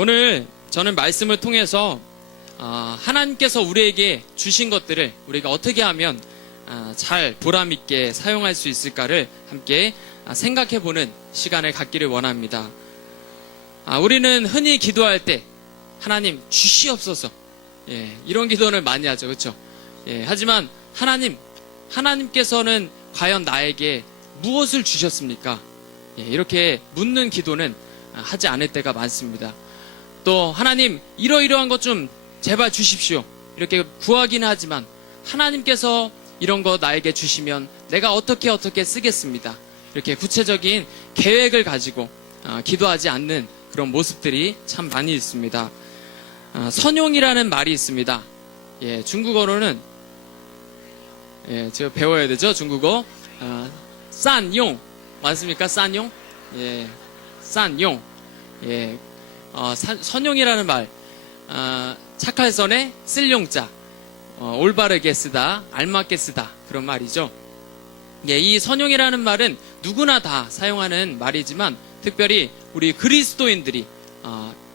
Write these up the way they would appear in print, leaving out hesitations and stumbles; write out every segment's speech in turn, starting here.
오늘 저는 말씀을 통해서 하나님께서 우리에게 주신 것들을 우리가 어떻게 하면 잘 보람있게 사용할 수 있을까를 함께 생각해보는 시간을 갖기를 원합니다. 우리는 흔히 기도할 때 하나님 주시옵소서, 이런 기도를 많이 하죠. 그렇죠? 하지만 하나님께서는 과연 나에게 무엇을 주셨습니까? 이렇게 묻는 기도는 하지 않을 때가 많습니다. 또 하나님 이러이러한 것 좀 제발 주십시오, 이렇게 구하기는 하지만 하나님께서 이런 거 나에게 주시면 내가 어떻게 쓰겠습니다, 이렇게 구체적인 계획을 가지고 기도하지 않는 그런 모습들이 참 많이 있습니다. 선용이라는 말이 있습니다. 중국어로는 제가 배워야 되죠. 중국어 싼용 맞습니까? 싼용? 싼용. 선용이라는 말, 착할 선에 쓸용자, 올바르게 쓰다, 알맞게 쓰다, 그런 말이죠. 이 선용이라는 말은 누구나 다 사용하는 말이지만 특별히 우리 그리스도인들이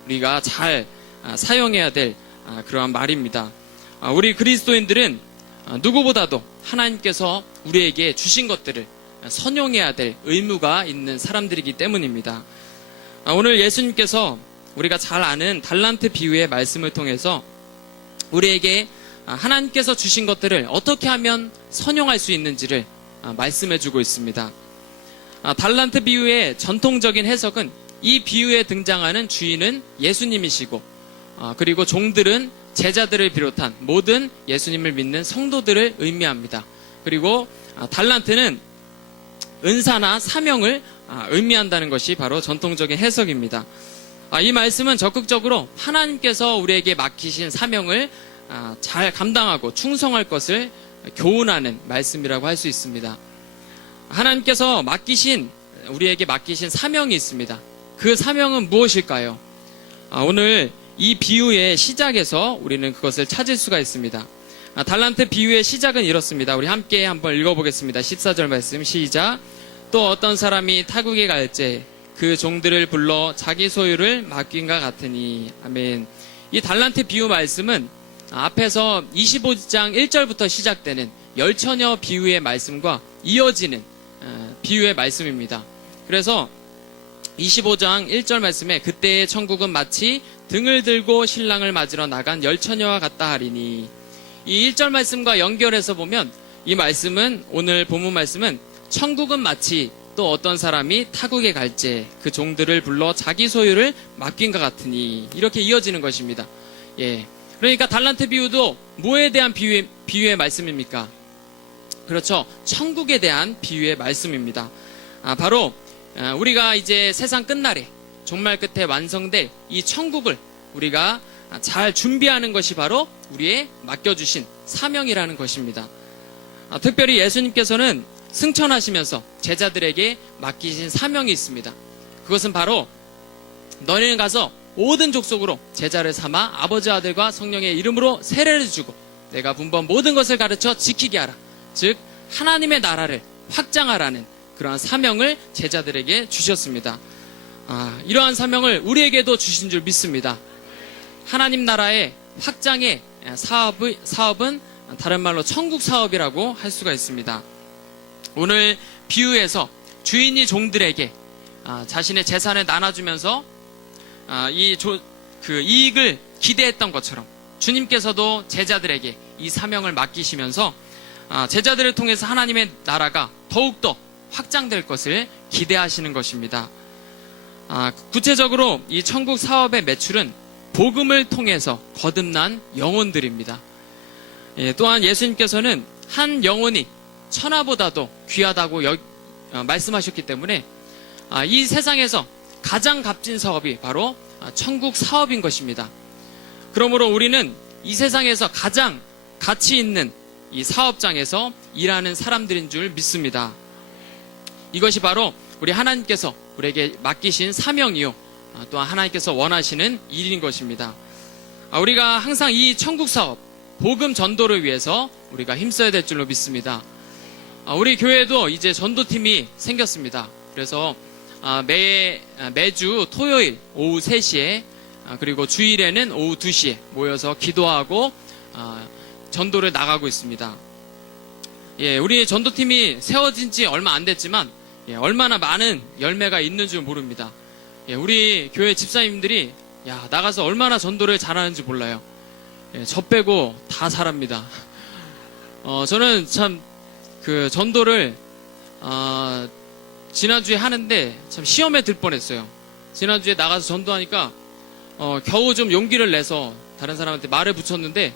우리가 잘 사용해야 될 그러한 말입니다. 우리 그리스도인들은 누구보다도 하나님께서 우리에게 주신 것들을 선용해야 될 의무가 있는 사람들이기 때문입니다. 오늘 예수님께서 우리가 잘 아는 달란트 비유의 말씀을 통해서 우리에게 하나님께서 주신 것들을 어떻게 하면 선용할 수 있는지를 말씀해주고 있습니다. 달란트 비유의 전통적인 해석은 이 비유에 등장하는 주인은 예수님이시고 그리고 종들은 제자들을 비롯한 모든 예수님을 믿는 성도들을 의미합니다. 그리고 달란트는 은사나 사명을 의미한다는 것이 바로 전통적인 해석입니다. 이 말씀은 적극적으로 하나님께서 우리에게 맡기신 사명을 잘 감당하고 충성할 것을 교훈하는 말씀이라고 할 수 있습니다. 하나님께서 우리에게 맡기신 사명이 있습니다. 그 사명은 무엇일까요? 오늘 이 비유의 시작에서 우리는 그것을 찾을 수가 있습니다. 달란트 비유의 시작은 이렇습니다. 우리 함께 한번 읽어보겠습니다. 14절 말씀 시작. 또 어떤 사람이 타국에 갈지 그 종들을 불러 자기 소유를 맡긴과 같으니. 아멘. 이 달란트 비유 말씀은 앞에서 25장 1절부터 시작되는 열처녀 비유의 말씀과 이어지는 비유의 말씀입니다. 그래서 25장 1절 말씀에 그때의 천국은 마치 등을 들고 신랑을 맞으러 나간 열처녀와 같다 하리니. 이 1절 말씀과 연결해서 보면 이 말씀은, 오늘 본문 말씀은 천국은 마치 또 어떤 사람이 타국에 갈지 그 종들을 불러 자기 소유를 맡긴 것 같으니, 이렇게 이어지는 것입니다. 그러니까 달란트 비유도 뭐에 대한 비유의 말씀입니까? 그렇죠. 천국에 대한 비유의 말씀입니다. 바로 우리가 이제 세상 끝날에 종말 끝에 완성될 이 천국을 우리가 잘 준비하는 것이 바로 우리의 맡겨주신 사명이라는 것입니다. 특별히 예수님께서는 승천하시면서 제자들에게 맡기신 사명이 있습니다. 그것은 바로 너희는 가서 모든 족속으로 제자를 삼아 아버지 아들과 성령의 이름으로 세례를 주고 내가 분부한 모든 것을 가르쳐 지키게 하라. 즉 하나님의 나라를 확장하라는 그러한 사명을 제자들에게 주셨습니다. 이러한 사명을 우리에게도 주신 줄 믿습니다. 하나님 나라의 확장의 사업은 다른 말로 천국 사업이라고 할 수가 있습니다. 오늘 비유에서 주인이 종들에게 자신의 재산을 나눠주면서 그 이익을 기대했던 것처럼 주님께서도 제자들에게 이 사명을 맡기시면서 제자들을 통해서 하나님의 나라가 더욱더 확장될 것을 기대하시는 것입니다. 구체적으로 이 천국 사업의 매출은 복음을 통해서 거듭난 영혼들입니다. 또한 예수님께서는 한 영혼이 천하보다도 귀하다고 말씀하셨기 때문에 이 세상에서 가장 값진 사업이 바로 천국 사업인 것입니다. 그러므로 우리는 이 세상에서 가장 가치 있는 이 사업장에서 일하는 사람들인 줄 믿습니다. 이것이 바로 우리 하나님께서 우리에게 맡기신 사명이요, 또한 하나님께서 원하시는 일인 것입니다. 우리가 항상 이 천국 사업, 복음 전도를 위해서 우리가 힘써야 될 줄로 믿습니다. 우리 교회에도 이제 전도팀이 생겼습니다. 그래서 매주 토요일 오후 3시에 그리고 주일에는 오후 2시에 모여서 기도하고 전도를 나가고 있습니다. 예, 우리 전도팀이 세워진 지 얼마 안 됐지만 얼마나 많은 열매가 있는 줄 모릅니다. 예, 우리 교회 집사님들이 나가서 얼마나 전도를 잘하는지 몰라요. 예, 저 빼고 다 잘합니다. 저는 참 그 전도를 지난주에 하는데 참 시험에 들 뻔했어요. 지난주에 나가서 전도하니까 겨우 좀 용기를 내서 다른 사람한테 말을 붙였는데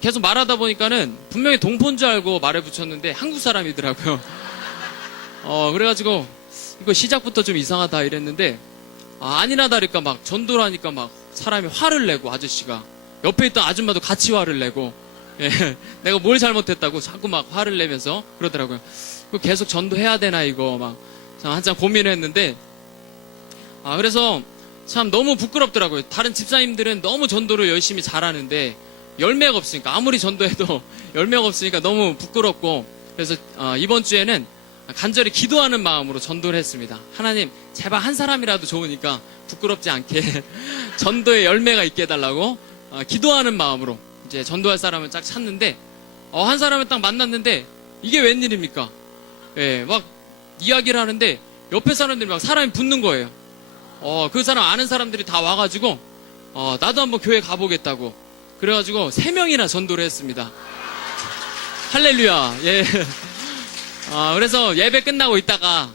계속 말하다 보니까는 분명히 동포인 줄 알고 말을 붙였는데 한국 사람이더라고요. 그래가지고 이거 시작부터 좀 이상하다 이랬는데 아니나 다를까 막 전도를 하니까 막 사람이 화를 내고 아저씨가 옆에 있던 아줌마도 같이 화를 내고 내가 뭘 잘못했다고 자꾸 막 화를 내면서 그러더라고요. 계속 전도해야 되나 이거 막 한참 고민을 했는데 그래서 참 너무 부끄럽더라고요. 다른 집사님들은 너무 전도를 열심히 잘하는데 열매가 없으니까 아무리 전도해도 열매가 없으니까 너무 부끄럽고 그래서 이번 주에는 간절히 기도하는 마음으로 전도를 했습니다. 하나님 제발 한 사람이라도 좋으니까 부끄럽지 않게 전도에 열매가 있게 해달라고 기도하는 마음으로 이제 전도할 사람을 딱 찾는데 한 사람을 딱 만났는데 이게 웬일입니까? 예, 막 이야기를 하는데 옆에 사람들이 막 사람이 붙는 거예요. 그 사람 아는 사람들이 다 와가지고 나도 한번 교회 가보겠다고 그래가지고 3명이나 전도를 했습니다. 할렐루야. 예. 그래서 예배 끝나고 있다가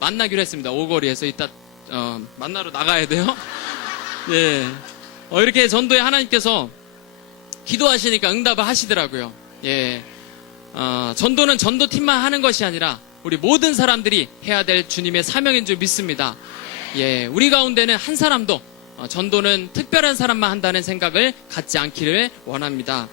만나기로 했습니다. 오거리에서 이따 만나러 나가야 돼요. 예. 이렇게 전도에 하나님께서 기도하시니까 응답을 하시더라고요. 예. 전도는 전도팀만 하는 것이 아니라 우리 모든 사람들이 해야 될 주님의 사명인 줄 믿습니다. 예. 우리 가운데는 한 사람도 전도는 특별한 사람만 한다는 생각을 갖지 않기를 원합니다.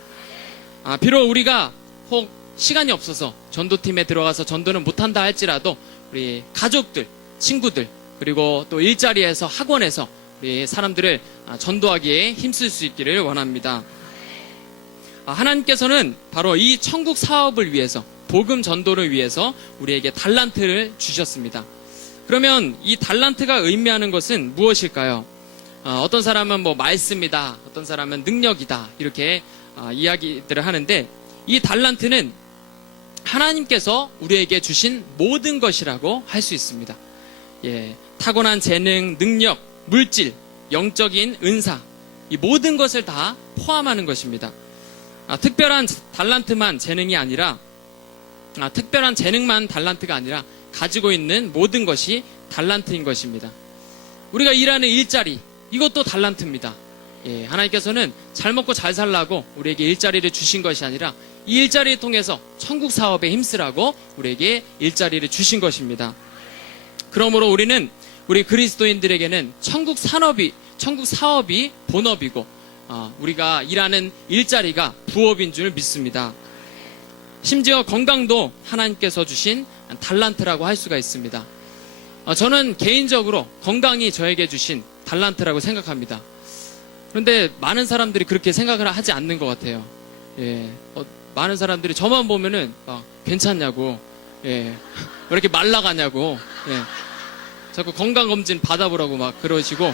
비록 우리가 혹 시간이 없어서 전도팀에 들어가서 전도는 못한다 할지라도 우리 가족들, 친구들, 그리고 또 일자리에서 학원에서 우리 사람들을 전도하기에 힘쓸 수 있기를 원합니다. 하나님께서는 바로 이 천국 사업을 위해서 복음 전도를 위해서 우리에게 달란트를 주셨습니다. 그러면 이 달란트가 의미하는 것은 무엇일까요? 어떤 사람은 뭐 말씀이다, 어떤 사람은 능력이다 이렇게 이야기들을 하는데 이 달란트는 하나님께서 우리에게 주신 모든 것이라고 할 수 있습니다. 예, 타고난 재능, 능력, 물질, 영적인 은사 이 모든 것을 다 포함하는 것입니다. 특별한 달란트만 재능이 아니라 특별한 재능만 달란트가 아니라 가지고 있는 모든 것이 달란트인 것입니다. 우리가 일하는 일자리 이것도 달란트입니다. 예, 하나님께서는 잘 먹고 잘 살라고 우리에게 일자리를 주신 것이 아니라 이 일자리를 통해서 천국 사업에 힘쓰라고 우리에게 일자리를 주신 것입니다. 그러므로 우리 그리스도인들에게는 천국 사업이 본업이고 우리가 일하는 일자리가 부업인 줄 믿습니다. 심지어 건강도 하나님께서 주신 달란트라고 할 수가 있습니다. 저는 개인적으로 건강이 저에게 주신 달란트라고 생각합니다. 그런데 많은 사람들이 그렇게 생각을 하지 않는 것 같아요. 예, 많은 사람들이 저만 보면은 괜찮냐고, 왜 이렇게 말라가냐고, 자꾸 건강검진 받아보라고 막 그러시고,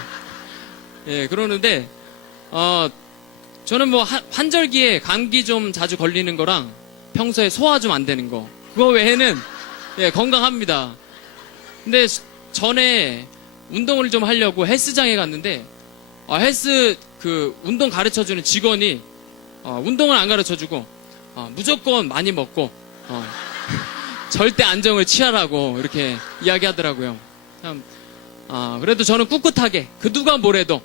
그러는데 저는 뭐 환절기에 감기 좀 자주 걸리는 거랑 평소에 소화 좀 안 되는 거 그거 외에는 건강합니다. 근데 전에 운동을 좀 하려고 헬스장에 갔는데 헬스 그 운동 가르쳐주는 직원이 운동을 안 가르쳐주고 무조건 많이 먹고 절대 안정을 취하라고 이렇게 이야기하더라고요. 참, 그래도 저는 꿋꿋하게 그 누가 뭐래도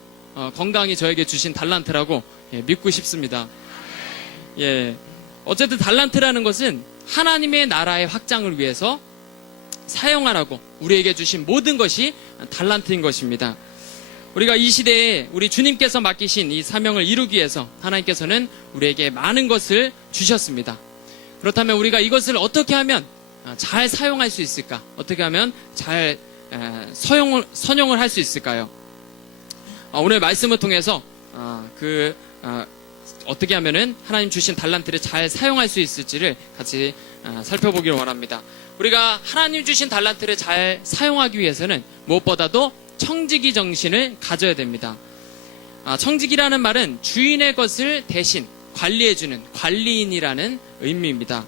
건강이 저에게 주신 달란트라고 믿고 싶습니다. 예, 어쨌든 달란트라는 것은 하나님의 나라의 확장을 위해서 사용하라고 우리에게 주신 모든 것이 달란트인 것입니다. 우리가 이 시대에 우리 주님께서 맡기신 이 사명을 이루기 위해서 하나님께서는 우리에게 많은 것을 주셨습니다. 그렇다면 우리가 이것을 어떻게 하면 잘 사용할 수 있을까? 어떻게 하면 잘 선용을 할 수 있을까요? 오늘 말씀을 통해서 어떻게 하면은 하나님 주신 달란트를 잘 사용할 수 있을지를 같이 살펴보기를 원합니다. 우리가 하나님 주신 달란트를 잘 사용하기 위해서는 무엇보다도 청지기 정신을 가져야 됩니다. 청지기라는 말은 주인의 것을 대신 관리해주는 관리인이라는 의미입니다.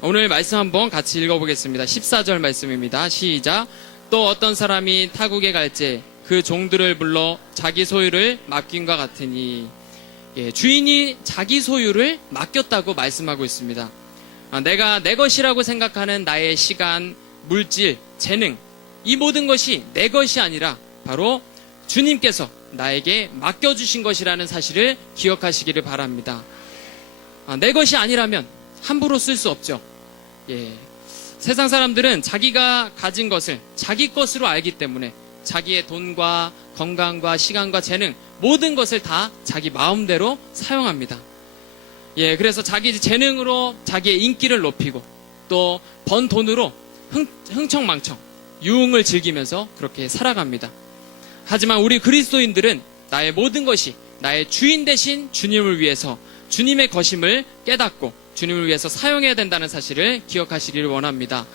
오늘 말씀 한번 같이 읽어보겠습니다. 14절 말씀입니다. 시작. 또 어떤 사람이 타국에 갈지 그 종들을 불러 자기 소유를 맡긴과 같으니. 주인이 자기 소유를 맡겼다고 말씀하고 있습니다. 내가 내 것이라고 생각하는 나의 시간, 물질, 재능, 이 모든 것이 내 것이 아니라 바로 주님께서 나에게 맡겨주신 것이라는 사실을 기억하시기를 바랍니다. 내 것이 아니라면 함부로 쓸 수 없죠. 세상 사람들은 자기가 가진 것을 자기 것으로 알기 때문에 자기의 돈과 건강과 시간과 재능, 모든 것을 다 자기 마음대로 사용합니다. 그래서 자기 재능으로 자기의 인기를 높이고 또 번 돈으로 흥청망청 유흥을 즐기면서 그렇게 살아갑니다. 하지만 우리 그리스도인들은 나의 모든 것이 나의 주인 대신 주님을 위해서 주님의 것임을 깨닫고 주님을 위해서 사용해야 된다는 사실을 기억하시기를 원합니다.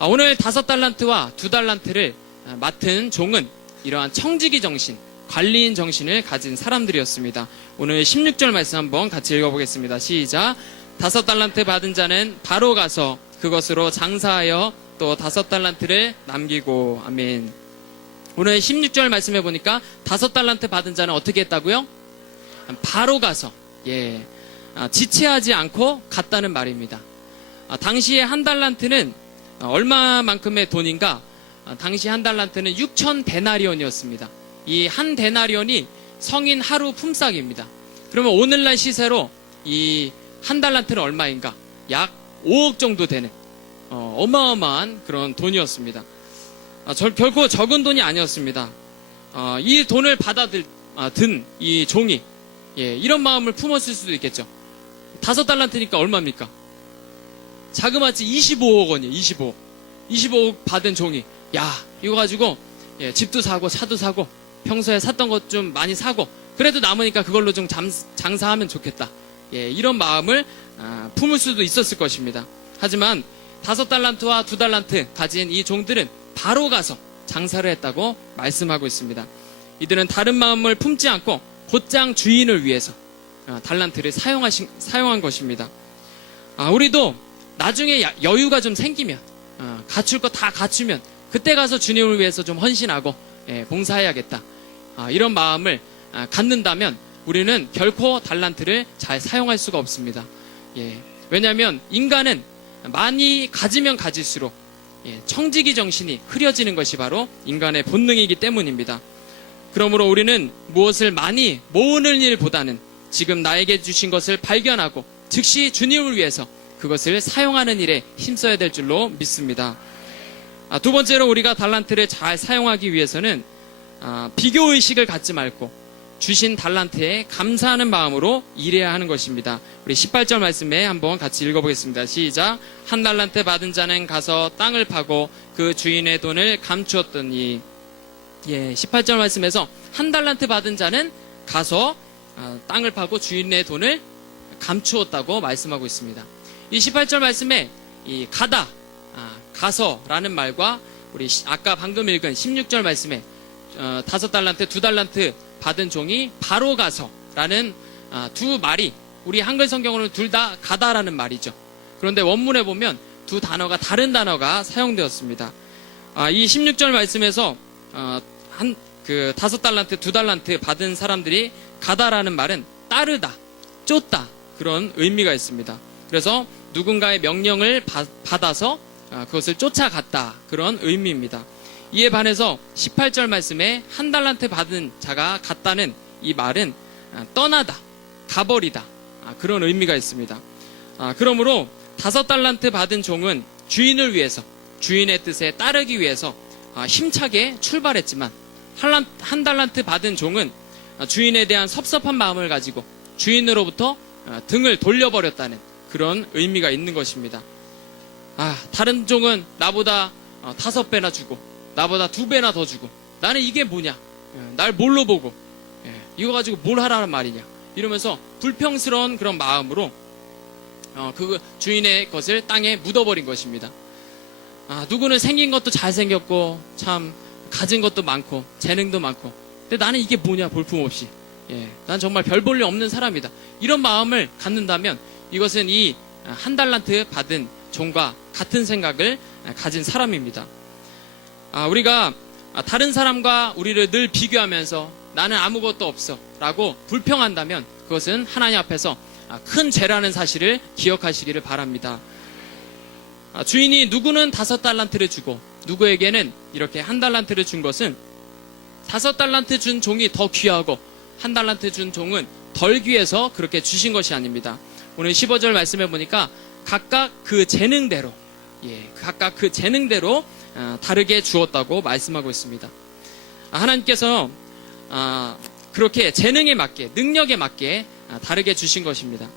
오늘 5달란트와 2달란트를 맡은 종은 이러한 청지기 정신, 관리인 정신을 가진 사람들이었습니다. 오늘 16절 말씀 한번 같이 읽어보겠습니다. 시작. 5달란트 받은 자는 바로 가서 그것으로 장사하여 또 5달란트를 남기고. 아멘. 오늘 16절 말씀해 보니까 5달란트 받은 자는 어떻게 했다고요? 바로 가서, 지체하지 않고 갔다는 말입니다. 당시에 한 달란트는 얼마만큼의 돈인가? 당시 한 달란트는 6천 데나리온이었습니다. 이 한 데나리온이 성인 하루 품삯입니다. 그러면 오늘날 시세로 이 한 달란트는 얼마인가? 약 5억 정도 되는 어마어마한 그런 돈이었습니다. 결코 적은 돈이 아니었습니다. 이 돈을 든 이 종이 이런 마음을 품었을 수도 있겠죠. 5달란트니까 얼마입니까? 자그마치 25억 원이에요. 25억 받은 종이, 이거 가지고 집도 사고 차도 사고 평소에 샀던 것 좀 많이 사고 그래도 남으니까 그걸로 좀 장사하면 좋겠다. 이런 마음을 품을 수도 있었을 것입니다. 하지만 5달란트와 2달란트 가진 이 종들은 바로 가서 장사를 했다고 말씀하고 있습니다. 이들은 다른 마음을 품지 않고 곧장 주인을 위해서 달란트를 사용한 것입니다. 우리도 나중에 여유가 좀 생기면 갖출 거 다 갖추면 그때 가서 주님을 위해서 좀 헌신하고 봉사해야겠다. 이런 마음을 갖는다면 우리는 결코 달란트를 잘 사용할 수가 없습니다. 왜냐하면 인간은 많이 가지면 가질수록 청지기 정신이 흐려지는 것이 바로 인간의 본능이기 때문입니다. 그러므로 우리는 무엇을 많이 모으는 일보다는 지금 나에게 주신 것을 발견하고 즉시 주님을 위해서 그것을 사용하는 일에 힘써야 될 줄로 믿습니다. 두 번째로 우리가 달란트를 잘 사용하기 위해서는 비교의식을 갖지 말고 주신 달란트에 감사하는 마음으로 일해야 하는 것입니다. 우리 18절 말씀에 한번 같이 읽어보겠습니다. 시작. 한 달란트 받은 자는 가서 땅을 파고 그 주인의 돈을 감추었더니. 18절 말씀에서 한 달란트 받은 자는 가서 땅을 파고 주인의 돈을 감추었다고 말씀하고 있습니다. 이 18절 말씀에 이 가다, 가서라는 말과 우리 아까 방금 읽은 16절 말씀에 5달란트, 2달란트 받은 종이 바로 가서라는 두 말이 우리 한글 성경으로는 둘 다 가다라는 말이죠. 그런데 원문에 보면 두 단어가 다른 단어가 사용되었습니다. 이 16절 말씀에서 5달란트, 2달란트 받은 사람들이 가다라는 말은 따르다, 쫓다 그런 의미가 있습니다. 그래서 누군가의 명령을 받아서 그것을 쫓아갔다 그런 의미입니다. 이에 반해서 18절 말씀에 한 달란트 받은 자가 갔다는 이 말은 떠나다, 가버리다 그런 의미가 있습니다. 그러므로 5달란트 받은 종은 주인을 위해서 주인의 뜻에 따르기 위해서 힘차게 출발했지만 한 달란트 받은 종은 주인에 대한 섭섭한 마음을 가지고 주인으로부터 등을 돌려버렸다는 그런 의미가 있는 것입니다. 다른 종은 나보다 5배나 주고 나보다 2배나 더 주고 나는 이게 뭐냐, 날 뭘로 보고 이거 가지고 뭘 하라는 말이냐 이러면서 불평스러운 그런 마음으로 그 주인의 것을 땅에 묻어버린 것입니다. 누구는 생긴 것도 잘생겼고 참 가진 것도 많고 재능도 많고, 근데 나는 이게 뭐냐 볼품없이, 난 정말 별 볼 일 없는 사람이다, 이런 마음을 갖는다면 이것은 이 한 달란트 받은 종과 같은 생각을 가진 사람입니다. 우리가 다른 사람과 우리를 늘 비교하면서 나는 아무것도 없어 라고 불평한다면 그것은 하나님 앞에서 큰 죄라는 사실을 기억하시기를 바랍니다. 주인이 누구는 5달란트를 주고 누구에게는 이렇게 1달란트를 준 것은 5달란트 준 종이 더 귀하고 1달란트 준 종은 덜 귀해서 그렇게 주신 것이 아닙니다. 오늘 15절 말씀해 보니까 각각 그 재능대로, 각각 그 재능대로 다르게 주었다고 말씀하고 있습니다. 하나님께서 그렇게 재능에 맞게, 능력에 맞게 다르게 주신 것입니다.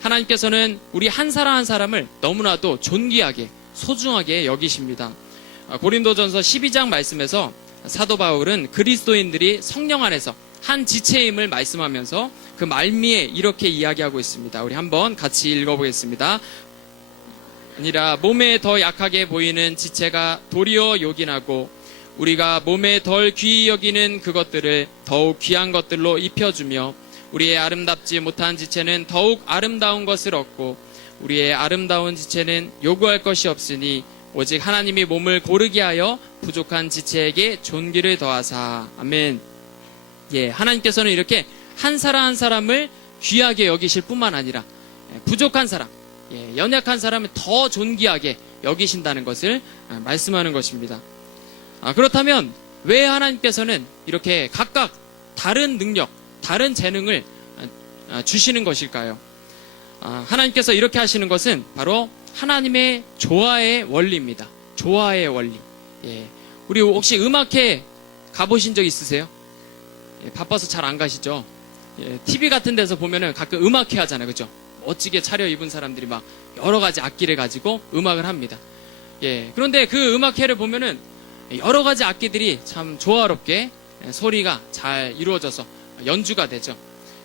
하나님께서는 우리 한 사람 한 사람을 너무나도 존귀하게, 소중하게 여기십니다. 고린도전서 12장 말씀에서 사도 바울은 그리스도인들이 성령 안에서 한 지체임을 말씀하면서 그 말미에 이렇게 이야기하고 있습니다. 우리 한번 같이 읽어보겠습니다. 아니라 몸에 더 약하게 보이는 지체가 도리어 요긴하고 우리가 몸에 덜 귀히 여기는 그것들을 더욱 귀한 것들로 입혀주며 우리의 아름답지 못한 지체는 더욱 아름다운 것을 얻고 우리의 아름다운 지체는 요구할 것이 없으니 오직 하나님이 몸을 고르게 하여 부족한 지체에게 존귀를 더하사. 아멘. 하나님께서는 이렇게 한 사람 한 사람을 귀하게 여기실 뿐만 아니라 부족한 사람, 연약한 사람을 더 존귀하게 여기신다는 것을 말씀하는 것입니다. 그렇다면 왜 하나님께서는 이렇게 각각 다른 능력, 다른 재능을 주시는 것일까요? 하나님께서 이렇게 하시는 것은 바로 하나님의 조화의 원리입니다. 조화의 원리. 우리 혹시 음악회 가보신 적 있으세요? 바빠서 잘 안 가시죠? TV 같은 데서 보면은 가끔 음악회 하잖아요. 그죠? 멋지게 차려입은 사람들이 막 여러 가지 악기를 가지고 음악을 합니다. 그런데 그 음악회를 보면은 여러 가지 악기들이 참 조화롭게 소리가 잘 이루어져서 연주가 되죠.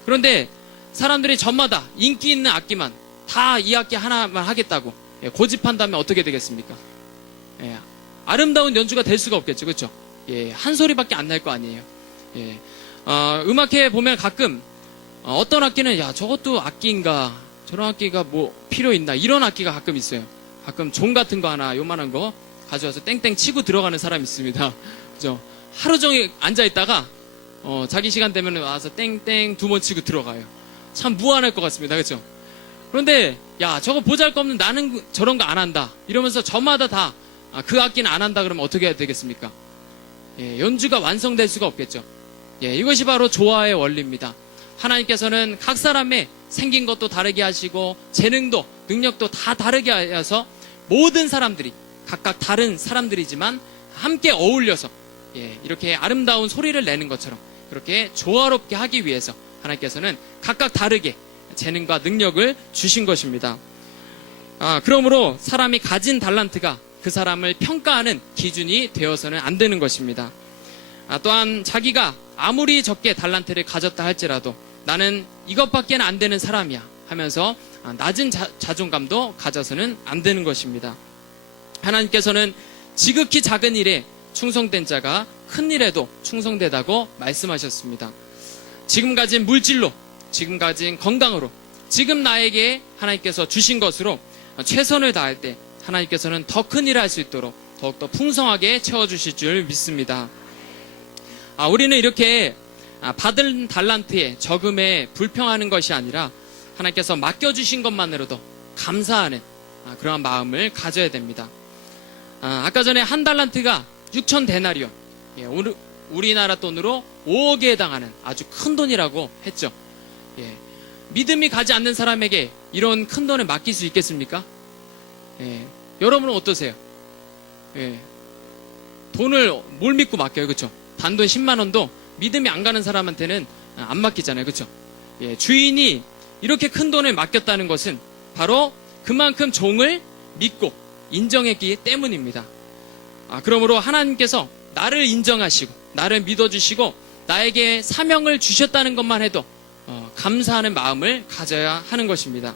그런데 사람들이 저마다 인기 있는 악기만 다 이 악기 하나만 하겠다고 고집한다면 어떻게 되겠습니까? 아름다운 연주가 될 수가 없겠죠. 그렇죠? 한 소리밖에 안 날 거 아니에요. 음악회 보면 가끔 어떤 악기는 야 저것도 악기인가, 저런 악기가 뭐 필요 있나, 이런 악기가 가끔 있어요. 가끔 종 같은 거 하나 요만한 거 가져와서 땡땡 치고 들어가는 사람이 있습니다. 그죠? 하루 종일 앉아 있다가 자기 시간 되면 와서 땡땡 2번 치고 들어가요. 참 무안할 것 같습니다. 그렇죠? 그런데 야 저거 보잘것없는 나는 저런 거 안 한다 이러면서 저마다 다 그 악기는 안 한다 그러면 어떻게 해야 되겠습니까? 연주가 완성될 수가 없겠죠. 이것이 바로 조화의 원리입니다. 하나님께서는 각 사람의 생긴 것도 다르게 하시고 재능도 능력도 다 다르게 하셔서 모든 사람들이 각각 다른 사람들이지만 함께 어울려서 이렇게 아름다운 소리를 내는 것처럼 그렇게 조화롭게 하기 위해서 하나님께서는 각각 다르게 재능과 능력을 주신 것입니다. 그러므로 사람이 가진 달란트가 그 사람을 평가하는 기준이 되어서는 안 되는 것입니다. 또한 자기가 아무리 적게 달란트를 가졌다 할지라도 나는 이것밖에 안 되는 사람이야 하면서 낮은 자존감도 가져서는 안 되는 것입니다. 하나님께서는 지극히 작은 일에 충성된 자가 큰 일에도 충성되다고 말씀하셨습니다. 지금 가진 물질로, 지금 가진 건강으로, 지금 나에게 하나님께서 주신 것으로 최선을 다할 때 하나님께서는 더 큰 일을 할 수 있도록 더욱더 풍성하게 채워주실 줄 믿습니다. 우리는 이렇게 받은 달란트에 적음에 불평하는 것이 아니라 하나님께서 맡겨주신 것만으로도 감사하는 그러한 마음을 가져야 됩니다. 아까 전에 한 달란트가 6천 데나리온, 우리나라 돈으로 5억에 해당하는 아주 큰 돈이라고 했죠. 믿음이 가지 않는 사람에게 이런 큰 돈을 맡길 수 있겠습니까? 여러분은 어떠세요? 돈을 뭘 믿고 맡겨요? 그렇죠? 단돈 10만 원도 믿음이 안 가는 사람한테는 안 맡기잖아요. 그렇죠? 주인이 이렇게 큰 돈을 맡겼다는 것은 바로 그만큼 종을 믿고 인정했기 때문입니다. 그러므로 하나님께서 나를 인정하시고 나를 믿어주시고 나에게 사명을 주셨다는 것만 해도 감사하는 마음을 가져야 하는 것입니다.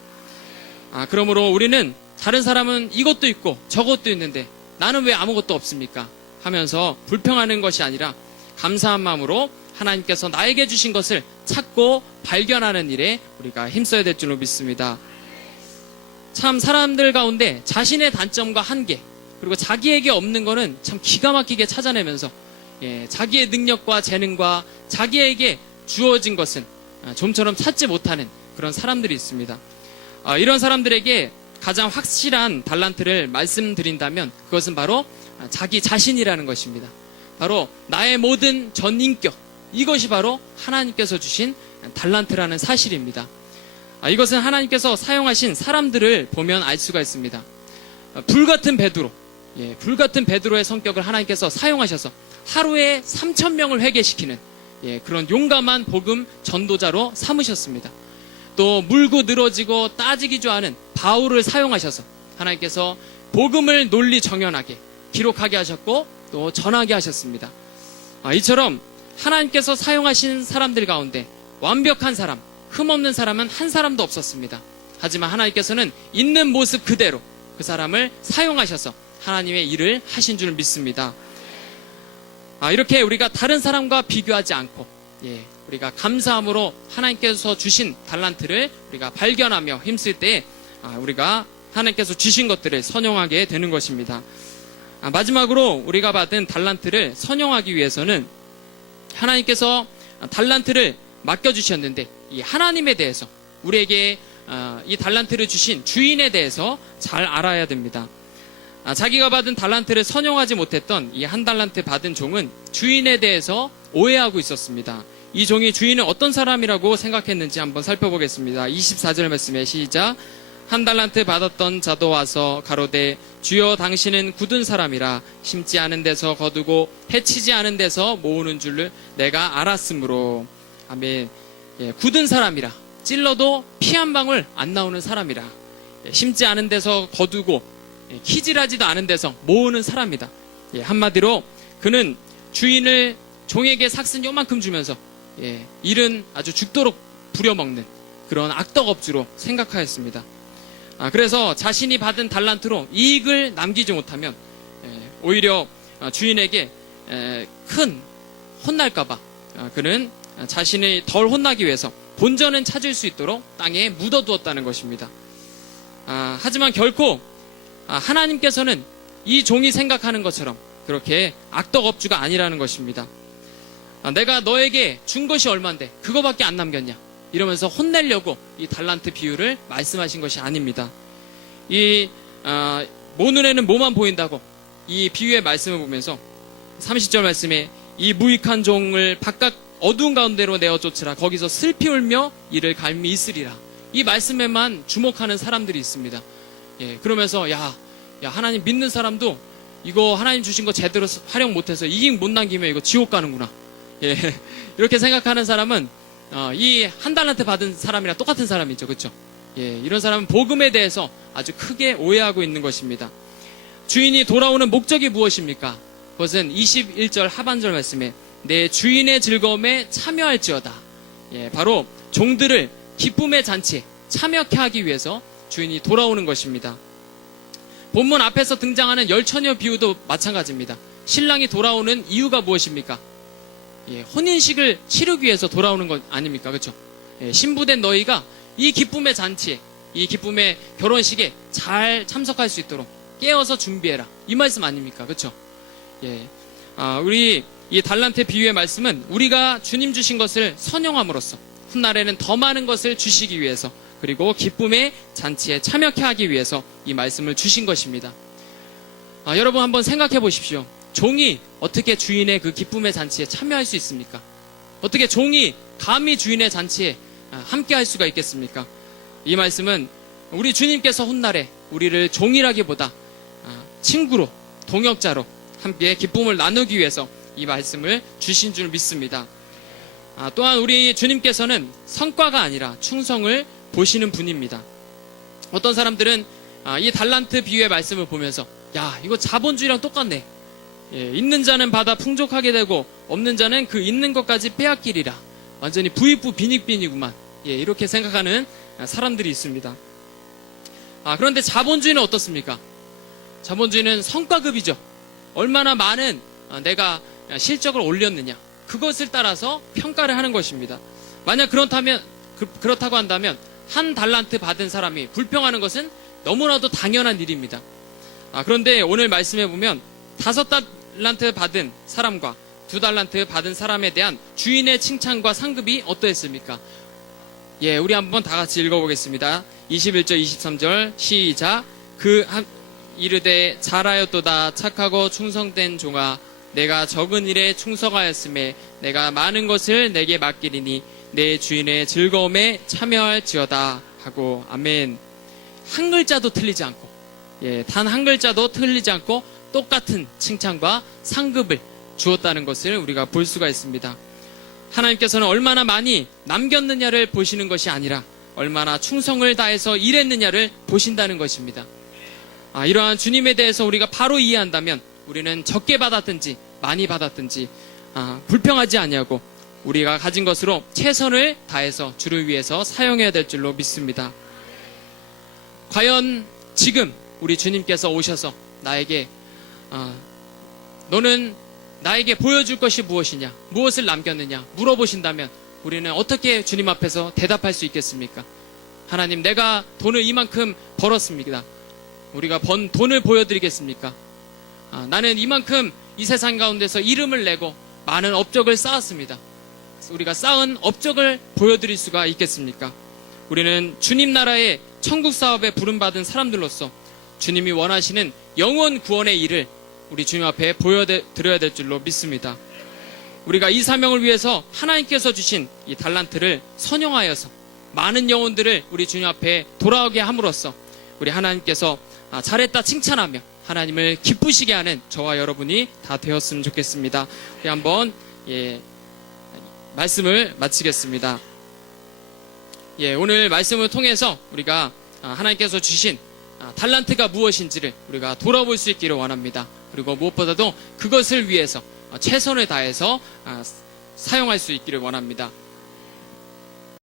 그러므로 우리는 다른 사람은 이것도 있고 저것도 있는데 나는 왜 아무것도 없습니까? 하면서 불평하는 것이 아니라 감사한 마음으로 하나님께서 나에게 주신 것을 찾고 발견하는 일에 우리가 힘써야 될 줄로 믿습니다. 참 사람들 가운데 자신의 단점과 한계, 그리고 자기에게 없는 거는 참 기가 막히게 찾아내면서 자기의 능력과 재능과 자기에게 주어진 것은 좀처럼 찾지 못하는 그런 사람들이 있습니다. 이런 사람들에게 가장 확실한 달란트를 말씀드린다면 그것은 바로 자기 자신이라는 것입니다. 바로 나의 모든 전인격, 이것이 바로 하나님께서 주신 달란트라는 사실입니다. 이것은 하나님께서 사용하신 사람들을 보면 알 수가 있습니다. 불같은 베드로, 불같은 베드로의 성격을 하나님께서 사용하셔서 하루에 3,000명을 회개시키는 그런 용감한 복음 전도자로 삼으셨습니다. 또 물고 늘어지고 따지기 좋아하는 바울을 사용하셔서 하나님께서 복음을 논리 정연하게 기록하게 하셨고 또 전하게 하셨습니다. 이처럼 하나님께서 사용하신 사람들 가운데 완벽한 사람, 흠없는 사람은 한 사람도 없었습니다. 하지만 하나님께서는 있는 모습 그대로 그 사람을 사용하셔서 하나님의 일을 하신 줄 믿습니다. 이렇게 우리가 다른 사람과 비교하지 않고 우리가 감사함으로 하나님께서 주신 달란트를 우리가 발견하며 힘쓸 때 우리가 하나님께서 주신 것들을 선용하게 되는 것입니다. 마지막으로 우리가 받은 달란트를 선용하기 위해서는 하나님께서 달란트를 맡겨주셨는데 이 하나님에 대해서 우리에게 이 달란트를 주신 주인에 대해서 잘 알아야 됩니다. 자기가 받은 달란트를 선용하지 못했던 이 한 달란트 받은 종은 주인에 대해서 오해하고 있었습니다. 이 종이 주인은 어떤 사람이라고 생각했는지 한번 살펴보겠습니다. 24절 말씀에 시작. 한 달란트 받았던 자도 와서 가로되 주여 당신은 굳은 사람이라 심지 않은 데서 거두고 해치지 않은 데서 모으는 줄을 내가 알았으므로. 아멘. 굳은 사람이라, 찔러도 피 한 방울 안 나오는 사람이라, 심지 않은 데서 거두고 키질하지도 않은 데서 모으는 사람이다. 한마디로 그는 주인을 종에게 삭슨 요만큼 주면서 일은 아주 죽도록 부려먹는 그런 악덕업주로 생각하였습니다. 그래서 자신이 받은 달란트로 이익을 남기지 못하면 오히려 주인에게 큰 혼날까봐 그는 자신이 덜 혼나기 위해서 본전은 찾을 수 있도록 땅에 묻어두었다는 것입니다. 하지만 결코 하나님께서는 이 종이 생각하는 것처럼 그렇게 악덕업주가 아니라는 것입니다. 내가 너에게 준 것이 얼만데 그거밖에 안 남겼냐 이러면서 혼내려고 이 달란트 비유를 말씀하신 것이 아닙니다. 이 모 눈에는 뭐만 보인다고 이 비유의 말씀을 보면서 30절 말씀에 이 무익한 종을 바깥 어두운 가운데로 내어 쫓으라 거기서 슬피 울며 이를 갈미 있으리라. 이 말씀에만 주목하는 사람들이 있습니다. 그러면서 야 하나님 믿는 사람도 이거 하나님 주신 거 제대로 활용 못해서 이익 못 남기면 이거 지옥 가는구나. 이렇게 생각하는 사람은 이 한 달란트 받은 사람이랑 똑같은 사람이죠. 그렇죠? 이런 사람은 복음에 대해서 아주 크게 오해하고 있는 것입니다. 주인이 돌아오는 목적이 무엇입니까? 그것은 21절 하반절 말씀에 내 주인의 즐거움에 참여할지어다. 바로 종들을 기쁨의 잔치에 참여케 하기 위해서 주인이 돌아오는 것입니다. 본문 앞에서 등장하는 열처녀 비유도 마찬가지입니다. 신랑이 돌아오는 이유가 무엇입니까? 혼인식을 치르기 위해서 돌아오는 것 아닙니까? 그렇죠? 신부된 너희가 이 기쁨의 잔치에, 이 기쁨의 결혼식에 잘 참석할 수 있도록 깨어서 준비해라. 이 말씀 아닙니까? 그렇죠? 우리 이 달란트 비유의 말씀은 우리가 주님 주신 것을 선용함으로써 훗날에는 더 많은 것을 주시기 위해서 그리고 기쁨의 잔치에 참여케 하기 위해서 이 말씀을 주신 것입니다. 여러분 한번 생각해 보십시오. 종이 어떻게 주인의 그 기쁨의 잔치에 참여할 수 있습니까? 어떻게 종이 감히 주인의 잔치에 함께 할 수가 있겠습니까? 이 말씀은 우리 주님께서 훗날에 우리를 종이라기보다 친구로, 동역자로 함께 기쁨을 나누기 위해서 이 말씀을 주신 줄 믿습니다. 또한 우리 주님께서는 성과가 아니라 충성을 보시는 분입니다. 어떤 사람들은 이 달란트 비유의 말씀을 보면서 야 이거 자본주의랑 똑같네. 있는 자는 받아 풍족하게 되고 없는 자는 그 있는 것까지 빼앗기리라. 완전히 부익부 빈익빈이구만. 이렇게 생각하는 사람들이 있습니다. 그런데 자본주의는 어떻습니까? 자본주의는 성과급이죠. 얼마나 많은 내가 실적을 올렸느냐, 그것을 따라서 평가를 하는 것입니다. 만약 그렇다고 한다면 한 달란트 받은 사람이 불평하는 것은 너무나도 당연한 일입니다. 그런데 오늘 말씀해 보면 5달란트 받은 사람과 2달란트 받은 사람에 대한 주인의 칭찬과 상급이 어떠했습니까? 예, 우리 한번 다 같이 읽어보겠습니다. 21절, 23절 시작. 이르되 잘하였도다 착하고 충성된 종아, 내가 적은 일에 충성하였음에 내가 많은 것을 내게 맡기리니 내 주인의 즐거움에 참여할지어다 하고. 아멘. 한 글자도 틀리지 않고, 단 한 글자도 틀리지 않고 똑같은 칭찬과 상급을 주었다는 것을 우리가 볼 수가 있습니다. 하나님께서는 얼마나 많이 남겼느냐를 보시는 것이 아니라 얼마나 충성을 다해서 일했느냐를 보신다는 것입니다. 이러한 주님에 대해서 우리가 바로 이해한다면 우리는 적게 받았든지 많이 받았든지 불평하지 아니하고 우리가 가진 것으로 최선을 다해서 주를 위해서 사용해야 될 줄로 믿습니다. 과연 지금 우리 주님께서 오셔서 나에게 너는 나에게 보여줄 것이 무엇이냐, 무엇을 남겼느냐 물어보신다면 우리는 어떻게 주님 앞에서 대답할 수 있겠습니까? 하나님, 내가 돈을 이만큼 벌었습니다. 우리가 번 돈을 보여드리겠습니까? 나는 이만큼 이 세상 가운데서 이름을 내고 많은 업적을 쌓았습니다. 우리가 쌓은 업적을 보여드릴 수가 있겠습니까? 우리는 주님 나라의 천국 사업에 부름받은 사람들로서 주님이 원하시는 영원 구원의 일을 우리 주님 앞에 보여드려야 될 줄로 믿습니다. 우리가 이 사명을 위해서 하나님께서 주신 이 달란트를 선용하여서 많은 영혼들을 우리 주님 앞에 돌아오게 함으로써 우리 하나님께서 잘했다 칭찬하며 하나님을 기쁘시게 하는 저와 여러분이 다 되었으면 좋겠습니다. 우리 한번 말씀을 마치겠습니다. 오늘 말씀을 통해서 우리가 하나님께서 주신 달란트가 무엇인지를 우리가 돌아볼 수 있기를 원합니다. 그리고 무엇보다도 그것을 위해서 최선을 다해서 사용할 수 있기를 원합니다.